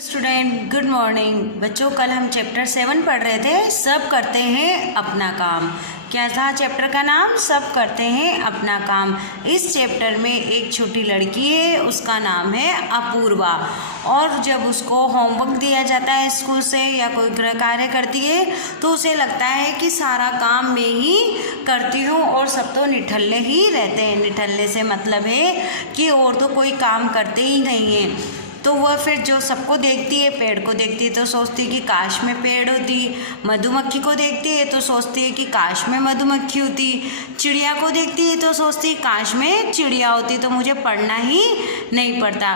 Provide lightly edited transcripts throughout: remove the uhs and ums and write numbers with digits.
Student good morning बच्चों। कल हम चैप्टर 7 पढ़ रहे थे, सब करते हैं अपना काम। क्या था चैप्टर का नाम? सब करते हैं अपना काम। इस चैप्टर में एक छोटी लड़की है, उसका नाम है अपूर्वा। और जब उसको होमवर्क दिया जाता है स्कूल से या कोई गृह कार्य करती है तो उसे लगता है कि सारा काम मैं ही करती हूँ और सब तो निठल्ले ही रहते हैं। निठल्ले से मतलब है कि और तो कोई काम करते ही नहीं हैं। तो वह फिर जो सबको देखती है, पेड़ को देखती है तो सोचती है कि काश में पेड़ होती, मधुमक्खी को देखती है तो सोचती है कि काश में मधुमक्खी होती, चिड़िया को देखती है तो सोचती है काश में चिड़िया होती तो मुझे पढ़ना ही नहीं पड़ता।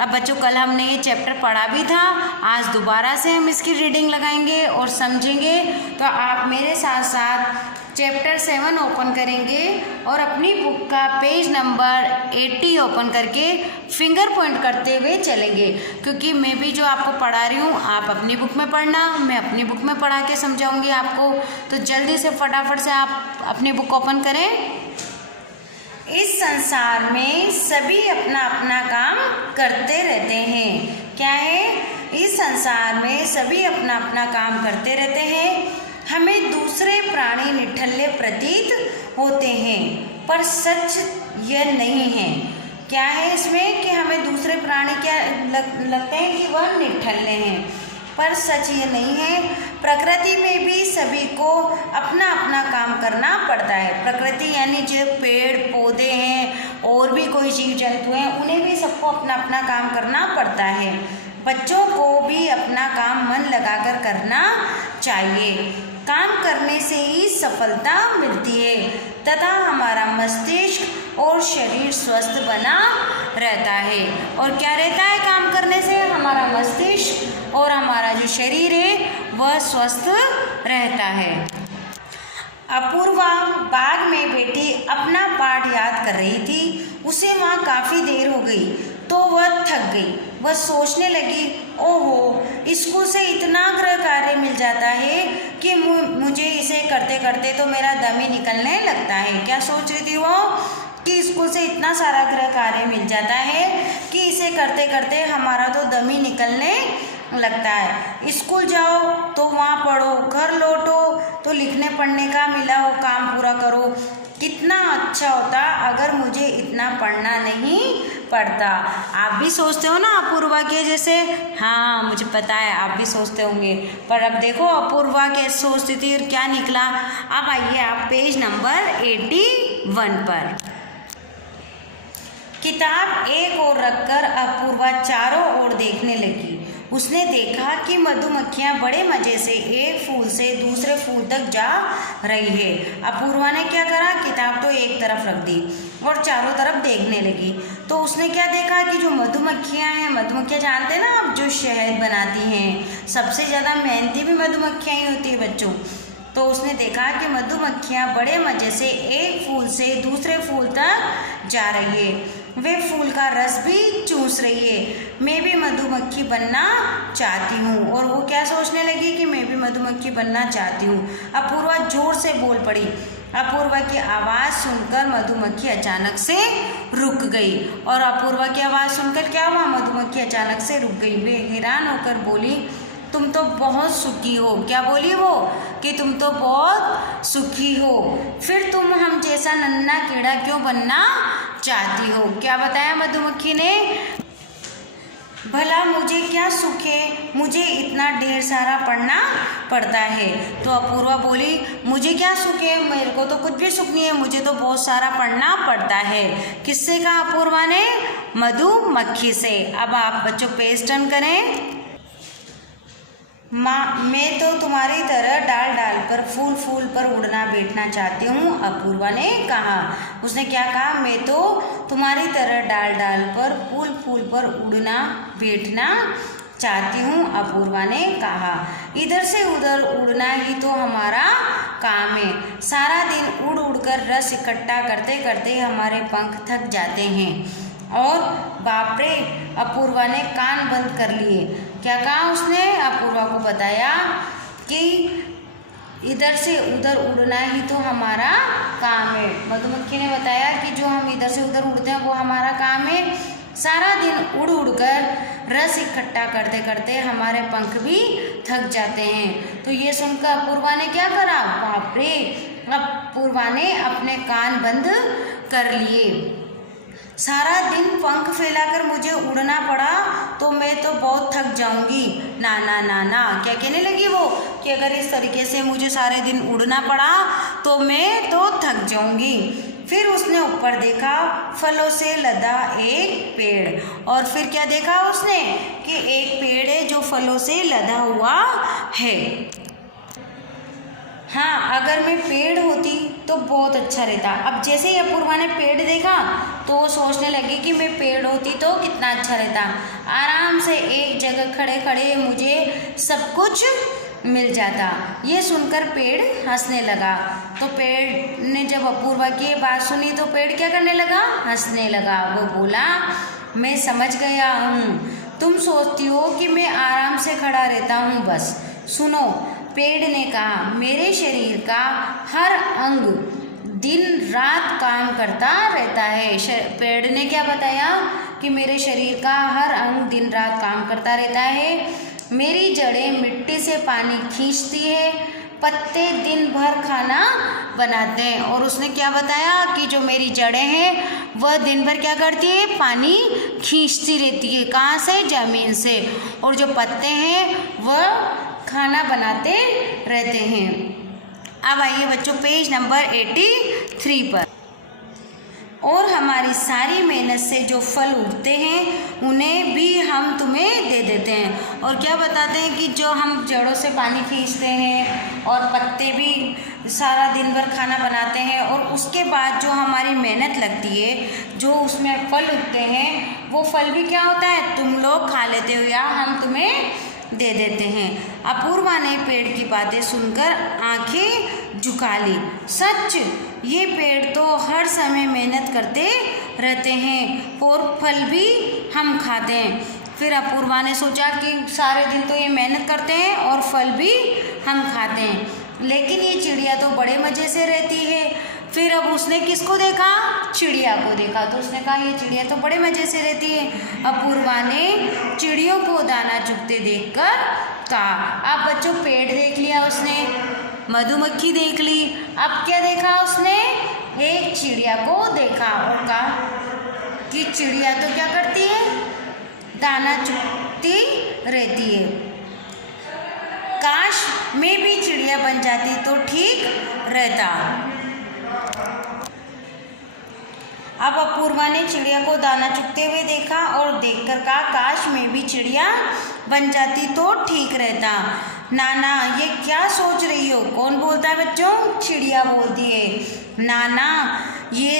अब बच्चों कल हमने ये चैप्टर पढ़ा भी था, आज दोबारा से हम इसकी रीडिंग लगाएंगे और समझेंगे। तो आप मेरे साथ साथ चैप्टर 7 ओपन करेंगे और अपनी बुक का पेज नंबर 80 ओपन करके फिंगर पॉइंट करते हुए चलेंगे, क्योंकि मैं भी जो आपको पढ़ा रही हूँ आप अपनी बुक में पढ़ना, मैं अपनी बुक में पढ़ा के समझाऊंगी आपको। तो जल्दी से फटाफट से आप अपनी बुक ओपन करें। इस संसार में सभी अपना अपना काम करते रहते हैं। क्या है? इस संसार में सभी अपना अपना काम करते रहते हैं। हमें दूसरे प्राणी निठल्ले प्रतीत होते हैं, पर सच यह नहीं है। क्या है इसमें कि हमें दूसरे प्राणी क्या लगते हैं कि वह निठल्ले हैं, पर सच ये नहीं है। प्रकृति में भी सभी को अपना अपना काम करना पड़ता है। प्रकृति यानी जो पेड़ पौधे हैं और भी कोई जीव जंतु हैं, उन्हें भी सबको अपना अपना काम करना पड़ता है। बच्चों को भी अपना काम मन लगाकर करना चाहिए। काम करने से ही सफलता मिलती है तथा हमारा मस्तिष्क और शरीर स्वस्थ बना रहता है। और क्या रहता है काम करने से? हमारा मस्तिष्क और हमारा जो शरीर है वह स्वस्थ रहता है। अपूर्वा बाग में बैठी अपना पाठ याद कर रही थी। उसे वहाँ काफ़ी देर हो गई तो वह थक गई। वह सोचने लगी, ओहो, स्कूल से इतना गृह कार्य मिल जाता है कि मुझे इसे करते करते तो मेरा दम ही निकलने लगता है। क्या सोच रही थी वो? कि स्कूल से इतना सारा गृह कार्य मिल जाता है कि इसे करते करते हमारा तो दम ही निकलने लगता है। स्कूल जाओ तो वहाँ पढ़ो, घर लौटो तो लिखने पढ़ने का मिला हो काम पूरा करो। कितना अच्छा होता अगर मुझे इतना पढ़ना नहीं पड़ता। आप भी सोचते हो ना अपूर्वा के जैसे? हाँ, मुझे पता है आप भी सोचते होंगे। पर अब देखो अपूर्वा कैसे सोचती थी और क्या निकला। अब आइए आप पेज नंबर 81 पर। किताब एक ओर रखकर अपूर्वा चारों ओर देखने लगी। उसने देखा कि मधुमक्खियां बड़े मज़े से एक फूल से दूसरे फूल तक जा रही है। अपूर्वा ने क्या करा? किताब तो एक तरफ रख दी और चारों तरफ देखने लगी। तो उसने क्या देखा कि जो मधुमक्खियां हैं, मधुमक्खियां जानते हैं ना आप, जो शहद बनाती हैं, सबसे ज़्यादा मेहनती भी मधुमक्खियां ही होती है बच्चों। तो उसने देखा कि मधुमक्खियां बड़े मज़े से एक फूल से दूसरे फूल तक जा रही है। वे फूल का रस भी चूस रही है। मैं भी मधुमक्खी बनना चाहती हूँ। और वो क्या सोचने लगी कि मैं भी मधुमक्खी बनना चाहती हूँ। अपूर्वा जोर से बोल पड़ी। अपूर्वा की आवाज़ सुनकर मधुमक्खी अचानक से रुक गई। और अपूर्वा की आवाज़ सुनकर क्या हुआ? मधुमक्खी अचानक से रुक गई। वे हैरान होकर बोली, तुम तो बहुत सुखी हो। क्या बोली वो? कि तुम तो बहुत सुखी हो। फिर तुम हम जैसा नन्हा कीड़ा क्यों बनना चाहती हो? क्या बताया मधुमक्खी ने? भला मुझे क्या सुख है, मुझे इतना ढेर सारा पढ़ना पड़ता है। तो अपूर्वा बोली, मुझे क्या सुख है, मेरे को तो कुछ भी सुख नहीं है, मुझे तो बहुत सारा पढ़ना पड़ता है। किससे कहा अपूर्वा ने? मधुमक्खी से। अब आप बच्चों पेज टर्न करें। माँ, मैं तो तुम्हारी तरह डाल डाल पर फूल फूल पर उड़ना बैठना चाहती हूँ, अपूर्वा ने कहा। उसने क्या कहा? मैं तो तुम्हारी तरह डाल डाल पर फूल फूल पर उड़ना बैठना चाहती हूँ, अपूर्वा ने कहा। इधर से उधर उड़ना ही तो हमारा काम है। सारा दिन उड़ उड़ कर रस इकट्ठा करते करते हमारे पंख थक जाते हैं। और बाप रे, अपूर्वा ने कान बंद कर लिए। क्या कहा उसने? अपूर्वा को बताया कि इधर से उधर उड़ना ही तो हमारा काम है। मधुमक्खी ने बताया कि जो हम इधर से उधर उड़ते हैं वो हमारा काम है। सारा दिन उड़ उड़ कर रस इकट्ठा करते करते हमारे पंख भी थक जाते हैं। तो ये सुनकर अपूर्वा ने क्या करा, बाप रे, अपूर्वा ने अपने कान बंद कर लिए। सारा दिन पंख फैलाकर मुझे उड़ना पड़ा तो मैं तो बहुत थक जाऊंगी। ना ना ना ना, क्या कहने लगी वो कि अगर इस तरीके से मुझे सारे दिन उड़ना पड़ा तो मैं तो थक जाऊंगी। फिर उसने ऊपर देखा, फलों से लदा एक पेड़, और फिर क्या देखा उसने कि एक पेड़ है जो फलों से लदा हुआ है। हाँ, अगर मैं पेड़ होती तो बहुत अच्छा रहता। अब जैसे ही अपूर्वा ने पेड़ देखा तो वो सोचने लगी कि मैं पेड़ होती तो कितना अच्छा रहता, आराम से एक जगह खड़े खड़े मुझे सब कुछ मिल जाता। ये सुनकर पेड़ हंसने लगा। तो पेड़ ने जब अपूर्वा की बात सुनी तो पेड़ क्या करने लगा, हंसने लगा। वो बोला, मैं समझ गया हूँ, तुम सोचती हो कि मैं आराम से खड़ा रहता हूँ बस। सुनो, पेड़ ने कहा, मेरे शरीर का हर अंग दिन रात काम करता रहता है। पेड़ ने क्या बताया कि मेरे शरीर का हर अंग दिन रात काम करता रहता है। मेरी जड़ें मिट्टी से पानी खींचती है, पत्ते दिन भर खाना बनाते हैं। और उसने क्या बताया कि जो मेरी जड़ें हैं वह दिन भर क्या करती है, पानी खींचती रहती है। कहाँ से, जमीन से। और जो पत्ते हैं वह खाना बनाते रहते हैं। अब आइए बच्चों पेज नंबर 83 पर। और हमारी सारी मेहनत से जो फल उगते हैं उन्हें भी हम तुम्हें दे देते हैं। और क्या बताते हैं कि जो हम जड़ों से पानी खींचते हैं और पत्ते भी सारा दिन भर खाना बनाते हैं, और उसके बाद जो हमारी मेहनत लगती है, जो उसमें फल उगते हैं, वो फल भी क्या होता है, तुम लोग खा लेते हो या हम तुम्हें दे देते हैं। अपूर्वा ने पेड़ की बातें सुनकर आंखें झुका ली। सच, ये पेड़ तो हर समय मेहनत करते रहते हैं और फल भी हम खाते हैं। फिर अपूर्वा ने सोचा कि सारे दिन तो ये मेहनत करते हैं और फल भी हम खाते हैं, लेकिन ये चिड़िया तो बड़े मज़े से रहती है। फिर अब उसने किसको देखा, चिड़िया को देखा। तो उसने कहा, ये चिड़िया तो बड़े मज़े से रहती है। अपूर्वा ने चिड़ियों को दाना चुगते देखकर कहा। अब बच्चों पेड़ देख लिया उसने, मधुमक्खी देख ली, अब क्या देखा उसने, एक चिड़िया को देखा और कहा कि चिड़िया तो क्या करती है, दाना चुगती रहती है। काश मैं भी चिड़िया बन जाती तो ठीक रहता। अब अपूर्वा ने चिड़िया को दाना चुगते हुए देखा और देखकर कहा, काश मैं भी चिड़िया बन जाती तो ठीक रहता। नाना, ये क्या सोच रही हो? कौन बोलता है बच्चों? चिड़िया बोलती है। नाना, ये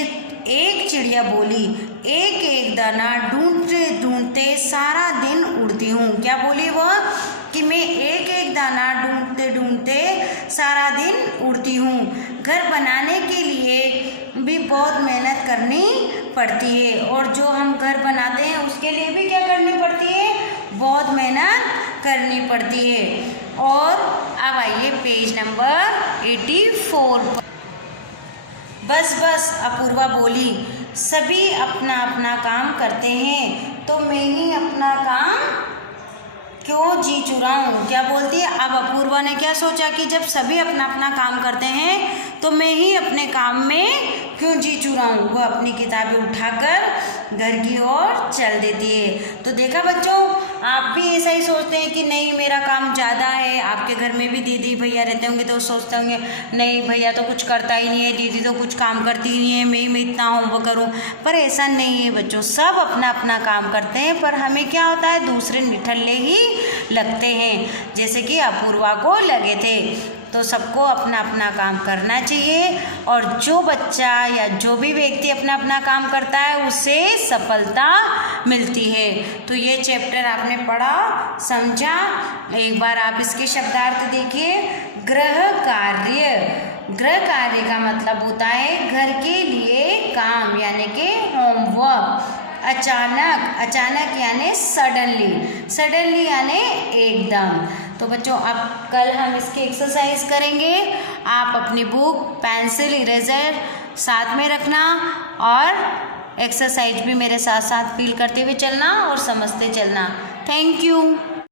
एक चिड़िया बोली, एक एक दाना ढूंढते ढूंढते सारा दिन उड़ती हूँ। क्या बोली वह? कि मैं एक एक दाना ढूंढते ढूंढते सारा दिन उड़ती हूँ। घर बनाने के लिए भी बहुत मेहनत करनी पड़ती है, और जो हम घर बनाते हैं उसके लिए भी क्या करनी पड़ती है, बहुत मेहनत करनी पड़ती है। और अब आइए पेज नंबर 84 पर। बस बस, अपूर्वा बोली, सभी अपना अपना काम करते हैं तो मैं ही अपना काम क्यों जी चुराऊं? क्या बोलती है? अब अपूर्वा ने क्या सोचा कि जब सभी अपना अपना काम करते हैं तो मैं ही अपने काम में क्यों जी चुराऊं। वह अपनी किताबें उठाकर घर की ओर चल देती है। तो देखा बच्चों, आप भी ऐसा ही सोचते हैं कि नहीं मेरा काम ज़्यादा है। आपके घर में भी दीदी भैया रहते होंगे तो सोचते होंगे नहीं भैया तो कुछ करता ही नहीं है, दीदी तो कुछ काम करती ही नहीं है, मैं इतना होमवर्क करूँ। पर ऐसा नहीं है बच्चों, सब अपना अपना काम करते हैं, पर हमें क्या होता है, दूसरे निठल्ले ही लगते हैं, जैसे कि अपूर्वा को लगे थे। तो सबको अपना अपना काम करना चाहिए, और जो बच्चा या जो भी व्यक्ति अपना अपना काम करता है उसे सफलता मिलती है। तो ये चैप्टर आपने पढ़ा, समझा। एक बार आप इसके शब्दार्थ देखिए। गृह कार्य, गृह कार्य का मतलब होता है घर के लिए काम, यानी कि होमवर्क। अचानक, अचानक यानी सडनली, सडनली यानी एकदम। तो बच्चों अब कल हम इसकी एक्सरसाइज करेंगे। आप अपनी बुक, पेंसिल, इरेजर साथ में रखना और एक्सरसाइज भी मेरे साथ साथ फील करते हुए चलना और समझते चलना। Thank you.